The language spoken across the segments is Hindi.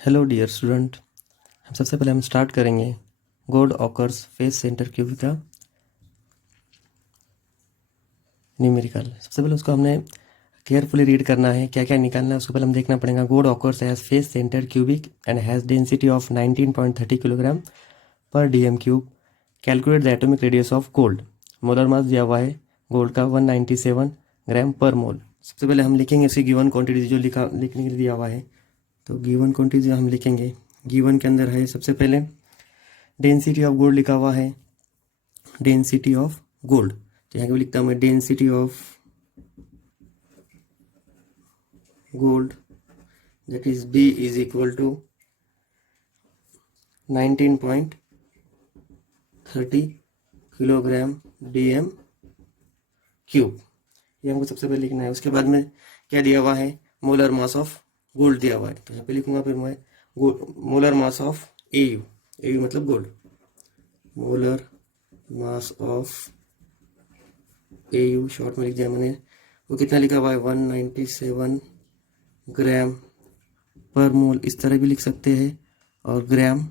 Hello dear student. हम सबसे पहले हम स्टार्ट करेंगे gold occurs face centre cube का न्यूमेरिकल। सबसे पहले उसको हमने केयरफुली रीड करना है, क्या क्या निकालना है उसको पहले हम देखना पड़ेगा। Gold occurs has face centre cubic and has density of 19.30 kilogram per DM cube. Calculate the atomic radius of gold. Molar mass दिया हुआ है गोल्ड का 197 ग्राम पर मोल। सबसे पहले हम लिखेंगे इसकी गिवन क्वांटिटी जो लिखने के लिए दिया हुआ है। तो गिवन क्वांटिटी हम लिखेंगे, गिवन के अंदर है सबसे पहले डेंसिटी ऑफ गोल्ड लिखा हुआ है, डेंसिटी ऑफ गोल्ड। तो यहाँ पे लिखता हूँ मैं density of gold that is B is equal to 19.30 kilogram DM cube. ये हमको सबसे पहले लिखना है। उसके बाद में क्या दिया हुआ है, मोलर मास ऑफ गोल्ड दिया हुआ है। तो यहाँ पे लिखूंगा फिर मैं molar mass of AU, AU मतलब gold, molar mass of AU short में लिख दिया मैंने। वो कितना लिखा हुआ है 197 ग्राम पर मोल, इस तरह भी लिख सकते हैं, और ग्राम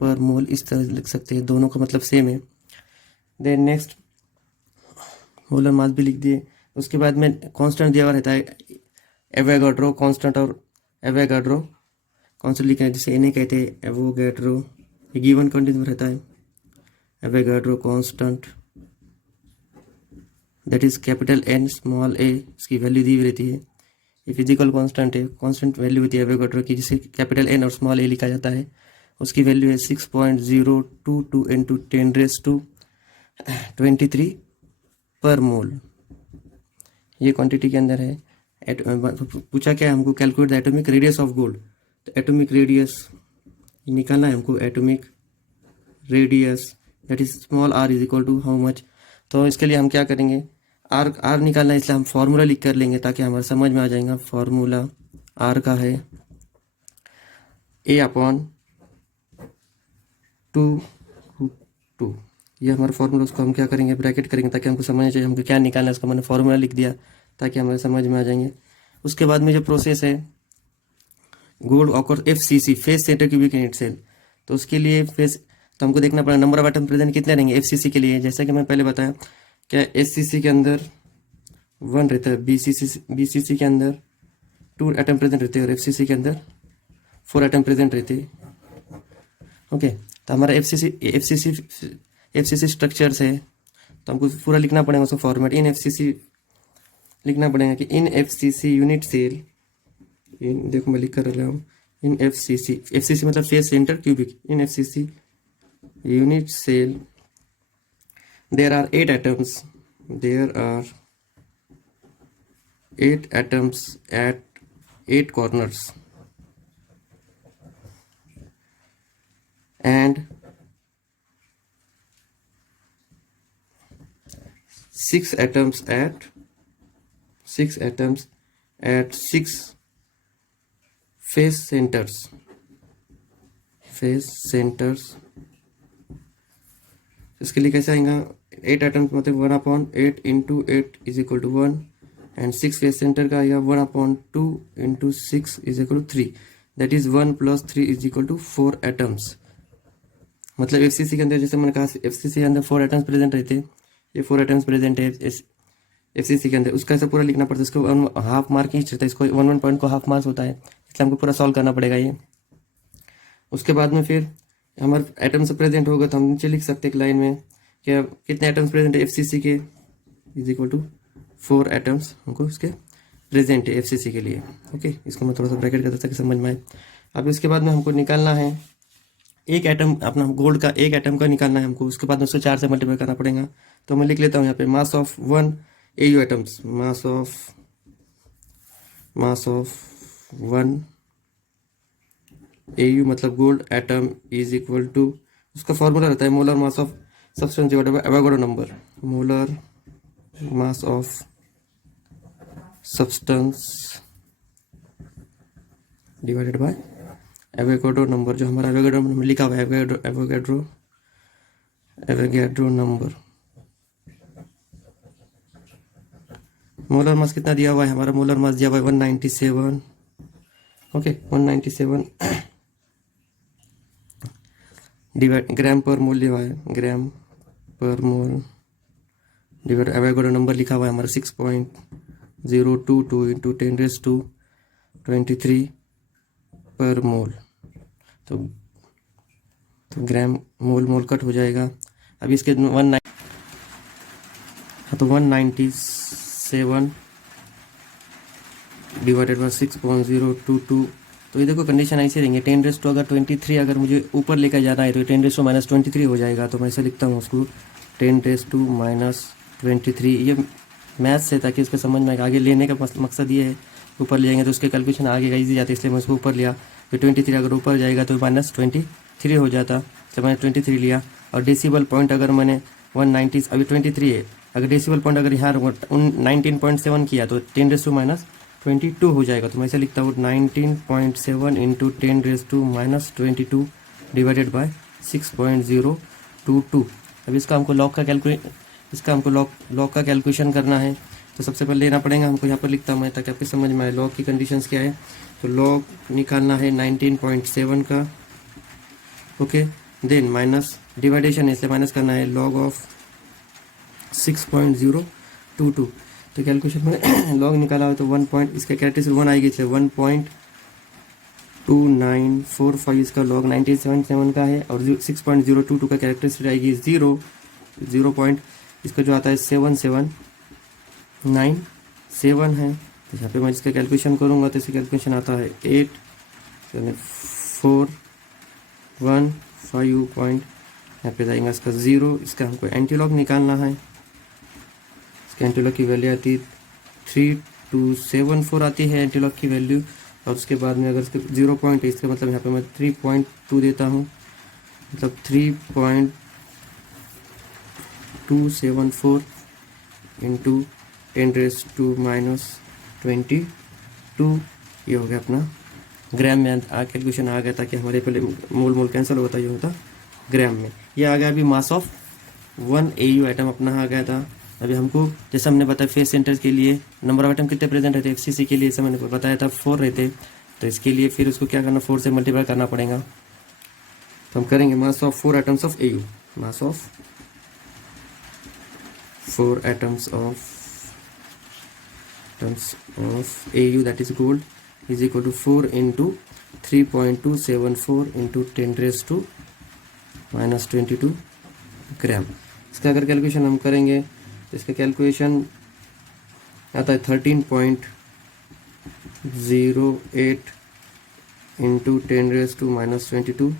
पर मोल इस तरह लिख सकते हैं, दोनों का मतलब सेम है। देन नेक्स्ट मोलर मास भी लिख दिए। उसके बाद में कांस्टेंट दिया हुआ रहता है एवोगाड्रो कांस्टेंट, और एवोगाड्रो कांस्टेंट लिखा है जिसे इन्हें कहते हैं एवोगाड्रो। ये गिवन क्वांटिटी में रहता है Avogadro constant that is capital N small a, इसकी वैल्यू दी हुई रहती है। ये फिजिकल कांस्टेंट है, कांस्टेंट वैल्यू होती है एवोगाड्रो की जिसे कैपिटल N और स्मॉल a लिखा जाता है। उसकी वैल्यू है 6.022 इंटू 10⁻23 पर मोल। ये क्वांटिटी के अंदर है। पूछा क्या है हमको, calculate the atomic radius of gold. तो एटॉमिक रेडियस निकालना है हमको, atomic radius that is small r is equal to how much. तो इसके लिए हम क्या करेंगे, r निकालना है, इसलिए हम फार्मूला लिख कर लेंगे ताकि हमारे समझ में आ जाएगा। फार्मूला r का है A/2√2। ये हमारा फार्मूला, उसको हम क्या करेंगे, ब्रैकेट करेंगे ताकि हमको समझना चाहिए हमको क्या निकालना है। उसका मैंने फार्मूला लिख दिया ताकि हमारे समझ में आ जाएंगे। उसके बाद में जो प्रोसेस है gold occur FCC face centre cubic unit cell, तो उसके लिए फेस तो हमको देखना पड़ेगा नंबर ऑफ एटम प्रेजेंट कितने रहेंगे FCC के लिए। जैसा कि मैं पहले बताया, क्या SCC के अंदर 1 रहता है, BCC के अंदर 2 एटम प्रेजेंट रहते हैं, और FCC के अंदर 4 एटम प्रेजेंट रहते हैं। ओके, तो हमारा FCC स्ट्रक्चर्स है, तो हमको पूरा लिखना पड़ेगा उसका फॉर्मेट। इन FCC लिखना पड़ेगा कि इन FCC यूनिट सेल, देखो मैं लिख कर रहा हूँ, इन FCC मतलब face centre cubic, in FCC unit cell there are 8 atoms, there are 8 atoms at 8 corners and 6 atoms at 6 face centers। इसके लिए कैसे आएगा, 8 एटम्स मतलब 1/8 into 8 is equal to 1, and 6 face centre का आएगा 1/2 into 6 is equal to 3, that is 1 + 3 is equal to 4 atoms. मतलब FCC के अंदर, जैसे मैंने कहा FCC के अंदर 4 एटम्स प्रेजेंट रहते हैं, ये 4 एटम्स प्रेजेंट है FCC के अंदर। उसका ऐसा पूरा लिखना पड़ता है, इसको हाफ मार्क ईच रहता है, इसको 1 पॉइंट को हाफ मार्क्स होता है, इसलिए हमको पूरा सॉल्व करना पड़ेगा ये। उसके बाद में फिर हमारे एटम्स प्रेजेंट होगा तो हम नीचे लिख सकते हैं एक लाइन में, क्या कितने एटम्स प्रेजेंट है FCC के, इज इक्वल टू 4 एटम्स हमको इसके प्रेजेंट है FCC के लिए। ओके, इसको मैं थोड़ा सा ब्रैकेट करता ताकि समझ में आए। अब इसके बाद में हमको निकालना है एक एटम, अपना गोल्ड का एक एटम का निकालना है हमको। उसके बाद में उसको 4 से मल्टीप्लाई करना पड़ेगा। तो मैं लिख लेता हूँ यहाँ पे mass of 1 AU atoms, mass of 1 AU मतलब gold atom is equal to, उसका फॉर्मूला रहता है molar mass of substance divided by Avogadro number. Molar mass of substance divided by Avogadro number, जो हमारा एवोगाड्रो नंबर लिखा हुआ है, एवोगाड्रो नंबर। मोलर मास कितना दिया हुआ है, हमारा मोलर मास दिया हुआ है 197 ओके 197 डिवाइड ग्राम पर मोल लिया है, ग्राम पर मोल डिवाइड एवोगाड्रो नंबर लिखा हुआ है हमारा 6.022 इंटू 10⁻23 पर मोल। तो ग्राम मोल मोल कट हो जाएगा। अभी इसके 197 डिवाइडेड बाई 6.022। तो ये देखो कंडीशन ऐसे रहेंगे 10⁻, अगर 23 अगर मुझे ऊपर लेकर जाना है तो 10⁻⁻23 हो जाएगा। तो मैं ऐसे लिखता हूँ उसको 10⁻⁻23। ये मैथ्स है ताकि इसको समझ में आए। आगे लेने का मकसद ये है, ऊपर ले जाएंगे तो उसके कैलकुलेशन आगे का ईजी जाता है, इसलिए मैं उसको ऊपर लिया। तो 23 अगर ऊपर जाएगा तो -23 हो जाता, इसलिए मैंने 23 लिया। और डेसिबल पॉइंट अगर मैंने 190, अभी 23 है, अगर डेसिबल पॉइंट अगर यहाँ 19.7 किया तो 10⁻22 हो जाएगा। तो मैं इसे लिखता हूँ 19.7 इंटू 10⁻22 डिवाइडेड बाय 6.022। अब इसका हमको लॉग का कैलकुलेशन करना है। तो सबसे पहले लेना पड़ेगा हमको, यहाँ पर लिखता हूँ मैं ताकि आपको समझ में आए लॉग की कंडीशंस क्या है। तो लॉग निकालना है 19.7 का, ओके। देन माइनस डिवाइडेशन है इसलिए माइनस करना है लॉग ऑफ 6.022। तो कैलकुलेशन में लॉग निकाला हो तो 1 पॉइंट, इसका कैरेक्टरिस्टिक 1 आएगी, इसलिए 1.2945 इसका लॉग 19.7 का है। और 6.022 का कैरेक्टरिस्टिक आएगी 0 पॉइंट, इसका जो आता है 7797 है। तो यहाँ पे मैं इसका कैलकुलेशन करूँगा तो इसका कैलकुलेशन आता है 8415 पॉइंट, यहाँ पे जाएगा इसका 0। इसका हमको एंटीलॉग निकालना है। इसका एंटीलॉग की वैल्यू आती है 3274 आती है एंटीलॉग की वैल्यू। और उसके बाद में अगर इसके 0 पॉइंट है, इसका मतलब यहाँ पे मैं 3.2 देता हूँ, मतलब 3.274 इंटू 10⁻²⁻22। ये हो गया अपना ग्राम में कैलकुलेशन आ गया, ताकि हमारे पहले मोल कैंसिल होता ये होता ग्राम में। ये आ गया अभी मास ऑफ 1 AU आइटम अपना आ गया था। अभी हमको जैसे हमने बताया फेस सेंटर के लिए नंबर ऑफ आइटम कितने प्रेजेंट रहते, FCC के लिए जैसे मैंने बताया था 4 रहते। तो इसके लिए फिर उसको क्या करना, 4 से मल्टीप्लाई करना पड़ेगा। तो हम करेंगे mass of 4 items of AU, mass of 4 atoms of AU that is gold is equal to 4 into 3.274 into 10⁻22 ग्राम। इसका अगर कैलकुलेशन हम करेंगे तो इसका कैलकुलेशन आता है 13.08 इंटू 10⁻22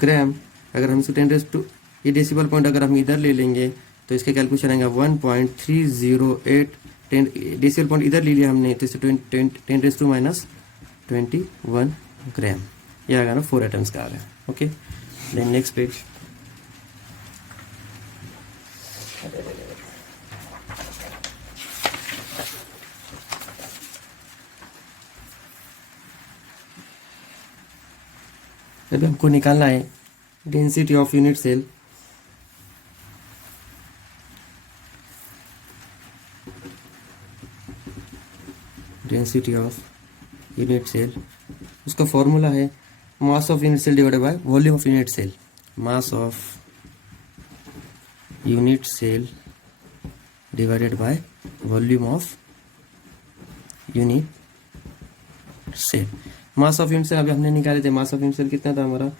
ग्राम। अगर हम इसको 10⁻, ये डेसिबल पॉइंट अगर हम इधर ले लेंगे तो इसका कैलकुलेशन आएगा 1.308। डेसिबल पॉइंट इधर ले लिया हमने तो इसे 10⁻21 ग्राम। ये आ गया ना 4 आइटम्स का आ गया, ओके। देन नेक्स्ट पेज, अभी हमको निकालना है density of unit cell. Density of unit cell, उसका फॉर्मूला है mass of unit cell divided by volume of unit cell. Mass of unit cell divided by volume of unit cell. Mass of unit cell अभी हमने निकाले थे, मास ऑफ यूनिट सेल कितना था हमारा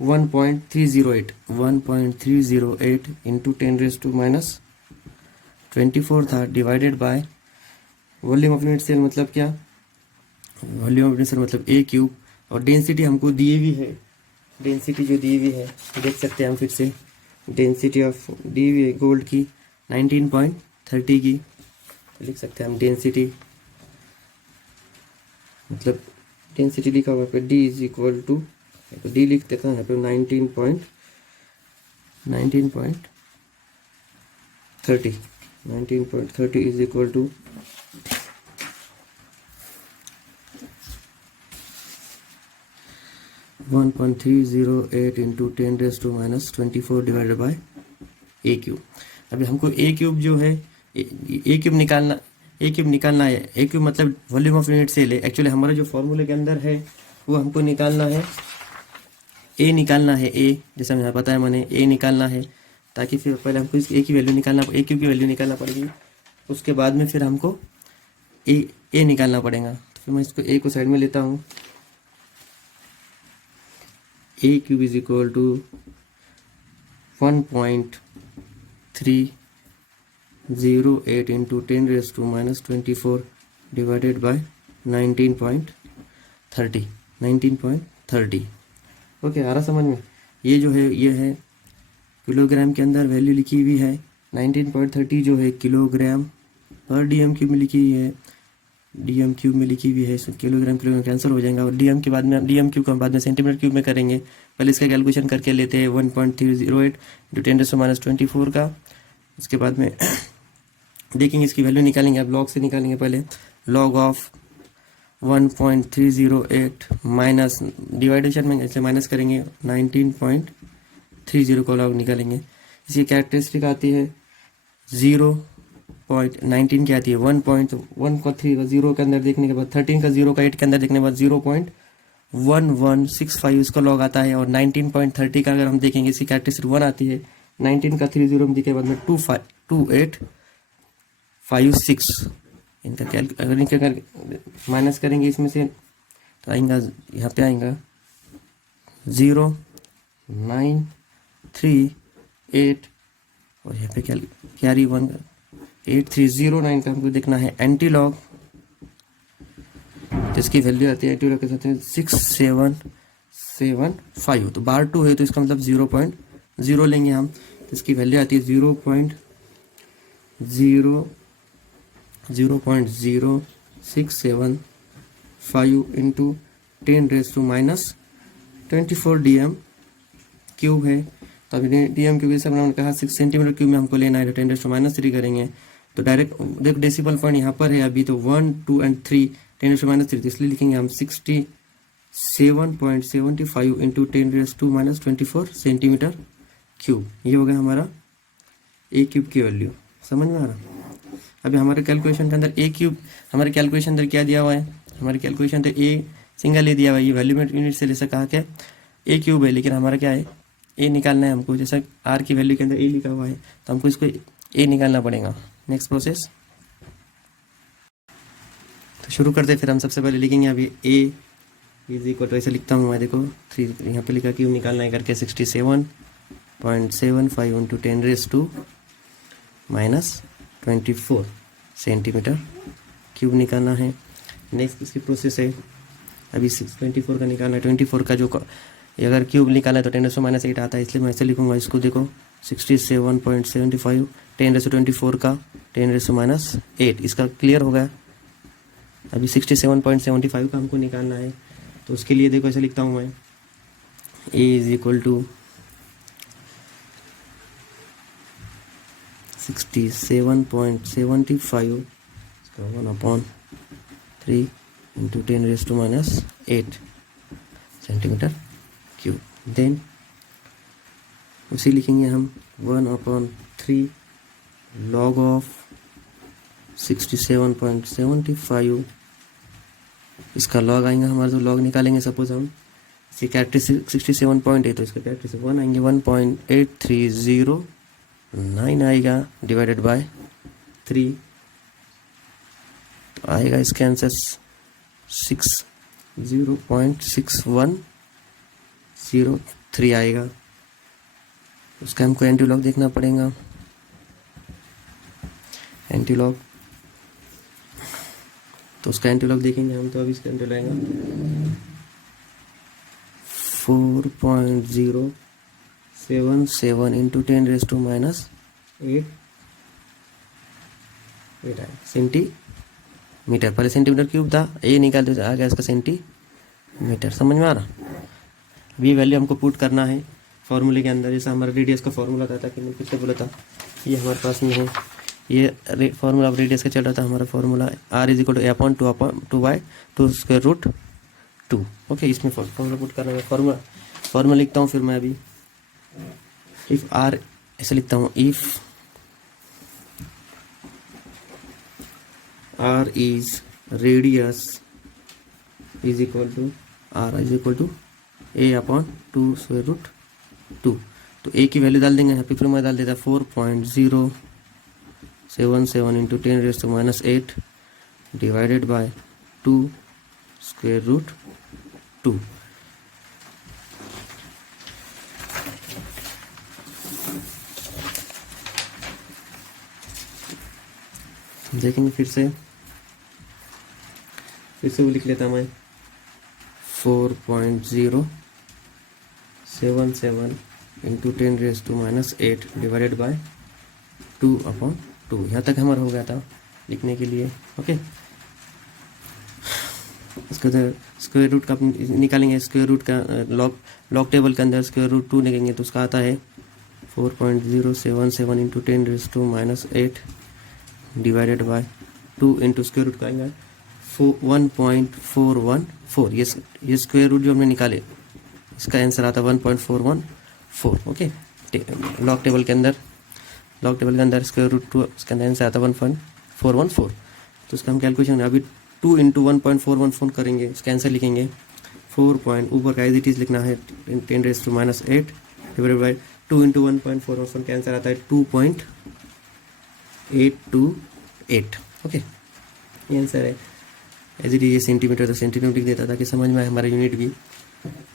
1.308 इंटू 10⁻24 था, divided by volume of unit cell मतलब क्या, वॉल्यूम ऑफ यूनिट सेल मतलब A³ और डेंसिटी हमको दी हुई है। डेंसिटी जो दी हुई है देख सकते हैं हम फिर से, डेंसिटी ऑफ दी हुई है गोल्ड की 19.30 की, लिख सकते हैं हम डेंसिटी, मतलब डेंसिटी लिखा हुआ पे D is equal to, D लिख देता हूँ यहाँ पे 19.30 is equal to 1.308 into 10⁻24 divided by A³। अभी हमको A³ जो है A³ निकालना, ए क्यूब निकालना है। ए क्यूब मतलब वॉल्यूम ऑफ यूनिट सेल है। एक्चुअली हमारा जो फॉर्मूले के अंदर है वो हमको निकालना है, ए निकालना है, ए जैसा मुझे पता है मैंने ए निकालना है, ताकि फिर पहले हमको इस ए की वैल्यू निकालना, ए क्यूब की वैल्यू निकालना पड़ेगी, उसके बाद में फिर हमको ए निकालना पड़ेगा। तो फिर मैं इसको ए को साइड में लेता हूँ। A cube is equal to 1.308 into 10⁻⁻24 divided by 19.30। Okay, आ रहा समझ में? ये जो है ये है किलोग्राम के अंदर वैल्यू लिखी हुई है। 19.30 जो है किलोग्राम पर डीएम क्यूब में लिखी हुई है, डीएम क्यूब में लिखी हुई है। किलोग्राम कैंसिल हो जाएगा और डीएम के बाद में डीएम क्यूब का बाद में सेंटीमीटर क्यूब में करेंगे। पहले इसका कैलकुलेशन करके लेते हैं 1.308 इंटू 10⁻⁻24 का। उसके बाद में देखेंगे इसकी वैल्यू निकालेंगे। अब लॉग से निकालेंगे। पहले लॉग ऑफ 1.308 माइनस डिवाइडेशन में ऐसे माइनस करेंगे 19.30 को लॉग निकालेंगे। इसकी कैरेक्टरिस्टिक आती है 0.19 की आती है 1.1 का 3 का 0 के अंदर देखने के बाद 13 का 0 का 8 के अंदर देखने के बाद 0.1165 इसका लॉग आता है। और 19.30 का अगर हम देखेंगे इसकी कैरेक्टरिस्टिक 1 आती है। 19 का 30 में दिखे बाद में 2856 इनका अगर इनके अगर माइनस करेंगे इसमें से तो आएगा, यहाँ पे आएगा 0938 और यहाँ पे कैरी 1 8309 का हमको देखना है एंटी लॉग। तो इसकी वैल्यू आती है एंटी लॉग के साथ 6775। तो बार 2 है तो इसका मतलब 0.0 लेंगे हम। तो इसकी वैल्यू आती है 0.0675 इंटू 10⁻⁻24 डीएम क्यूब है। तो अभी डीएम क्यूब जैसे हमने कहा 6 सेंटीमीटर क्यूब में हमको लेना है, तो 10⁻³ करेंगे। तो डायरेक्ट देख डेसिमल पॉइंट यहाँ पर है अभी, तो 1, 2 एंड 3 10⁻³ तो इसलिए लिखेंगे हम 67.75 इंटू 10⁻² सेंटीमीटर क्यूब। ये हो गया हमारा ए क्यूब की वैल्यू। समझ में आ रहा? अभी हमारे कैलकुलेशन के अंदर ए क्यूब, हमारे कैलकुलेशन अंदर क्या दिया हुआ है? हमारे कैलकुलेशन तो ए सिंगल ए दिया हुआ है। ये वैल्यू में यूनिट से जैसे कहा क्या ए क्यूब है, लेकिन हमारा क्या है ए निकालना है हमको। जैसा आर की वैल्यू के अंदर ए लिखा हुआ है तो हमको इसको ए निकालना पड़ेगा। नेक्स्ट प्रोसेस तो शुरू करते हैं। फिर हम सबसे पहले लिखेंगे अभी ए इज इक्वल टू, ऐसे लिखता हूँ मैं, देखो 3 यहाँ पे लिखा क्यूब निकालना है करके 67.75 इंटू 10⁻⁻24 सेंटीमीटर क्यूब निकालना है। नेक्स्ट इसकी प्रोसेस है अभी 24 का निकालना है। 24 का जो अगर क्यूब निकाला है तो 10⁻⁻8 आता है, इसलिए मैं ऐसे लिखूंगा इसको। देखो 67.75 10⁻24 का 10⁻8 इसका क्लियर हो गया। अभी 67.75 का हमको निकालना है, तो उसके लिए देखो ऐसे लिखता हूँ मैं ए इज इक्वल टू 67.75 इसका 1/3 इंटू 10⁻8 सेंटीमीटर क्यूब। देन उसी लिखेंगे हम 1/3 लॉग ऑफ 67.75 इसका लॉग आएगा हमारा। जो लॉग निकालेंगे सपोज हम इसकी कैरेक्टरिस्टिक 67 है तो इसका कैरेक्टरिस्टिक 1 आएंगे 1.8309 आएगा डिवाइडेड बाय 3 तो आएगा इसके आंसर 0.6103 आएगा। उसका हमको एंटी लॉग देखना पड़ेगा। एंटी लॉग तो उसका एंटी लॉग देखेंगे हम। तो अभी इसका एंटी लॉग आएगा 4.077 इंटू 10⁻⁸8 सेंटीमीटर। पहले सेंटीमीटर क्यूब था, ए निकालते आ गया इसका सेंटीमीटर। समझ में आ रहा? ये वैल्यू हमको पुट करना है फॉर्मूले के अंदर। जैसा हमारा रेडियस का फॉर्मूला था कि मैं किससे बोला था, ये हमारे पास में है। ये फॉर्मूला ऑफ रेडियस का चल रहा था हमारा formula r is equal to a/2/2 okay. इसमें फॉर्मूला पुट करना है। फॉर्मूला लिखता हूँ फिर मैं अभी। इफ r ऐसे लिखता हूँ, if r is radius is equal to r is equal to a upon 2 square root 2। तो a की वैल्यू डाल देंगे यहाँ पे, फिर मैं डाल देता 4.077 into 10⁻⁻8 divided by 2 square root 2। देखेंगे फिर से वो लिख लेता मैं 4.077 इंटू 10⁻⁸ डिवाइडेड बाय 2/2। यहाँ तक हमारा हो गया था लिखने के लिए। ओके, इसके अंदर स्क्वायर रूट का निकालेंगे, स्क्वायर रूट का लॉग टेबल के अंदर स्क्वायर रूट 2 निकालेंगे तो उसका आता है 4.077 into 10⁻⁸ divided by 2 into square root का आएगा 1.414। ये स्क्वायर रूट जो हमने निकाले इसका आंसर आता है 1.414। ओके, लॉग टेबल के अंदर स्क्वायर रूट 2 इसका आंसर आता है 1.414। तो इसका हम कैलकुलेशन अभी 2 इंटू 1.414 करेंगे, इसका आंसर लिखेंगे 4 पॉइंट ऊपर का एज इट इज लिखना है 10⁻⁸ डिवाइडेड बाय 2 इंटू 1.414 का आंसर आता है 2.828। ओके, ये आंसर है। एज इट इज ये सेंटीमीटर, तो सेंटीमीटर देता था कि समझ में आए हमारा यूनिट भी।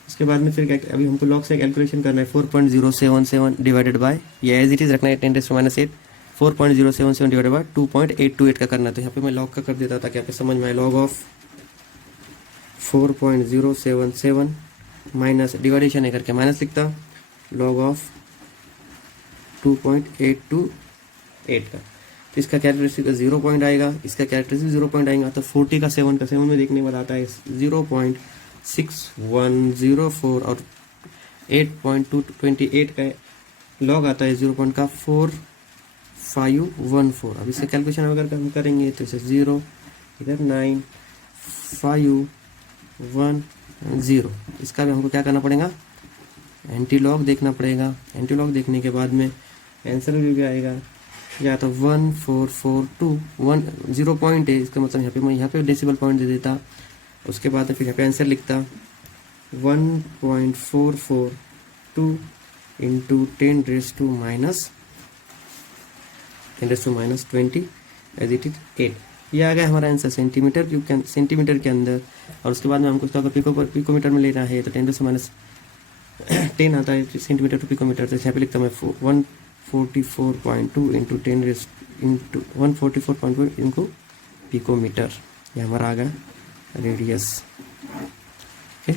उसके बाद में फिर अभी हमको लॉग से कैलकुलेशन करना है 4.077 डिवाइडेड बाय, ये एज इट इज रखना है 10⁻⁸ 4.077 डिवाइडेड बाय 2.828 का करना है। तो यहाँ पे मैं लॉग का कर देता था कि यहाँ पे समझ में आए। लॉग ऑफ 4.077 माइनस डिवाइडेशन है करके माइनस लिखता, लॉग ऑफ 2.828 का। तो इसका कैरेक्टरिस्टिक 0 पॉइंट आएगा, इसका कैरेक्टरिस्टिक 0 पॉइंट आएगा। तो 40 का 7 में देखने के बाद आता है 0.6104 और 8.228 का लॉग आता है 0 पॉइंट का 4514। अब इसका कैलकुलेशन अगर हम करेंगे तो इसे 0 इधर 9510। इसका भी हमको क्या करना पड़ेगा, एंटी लॉग देखना पड़ेगा। एंटी लॉग देखने के बाद में आंसर भी आएगा या तो 1442 0 पॉइंट है, इसका मतलब यहाँ पे डेसिमल पॉइंट दे देता। उसके बाद फिर यहाँ पे आंसर लिखता 1.442 इंटू 10⁻⁻20 एज इट इज 8। ये आ गया हमारा आंसर सेंटीमीटर के अंदर। और उसके बाद में हमको उसका पिकोमीटर में लेना है तो 10⁻10 आता है सेंटीमीटर टू पिकोमीटर। तो यहाँ पे लिखता मैं 144.2 इंटू 144.2 इंटू पिकोमीटर। ये हमारा आ गया रेडियस। ओके।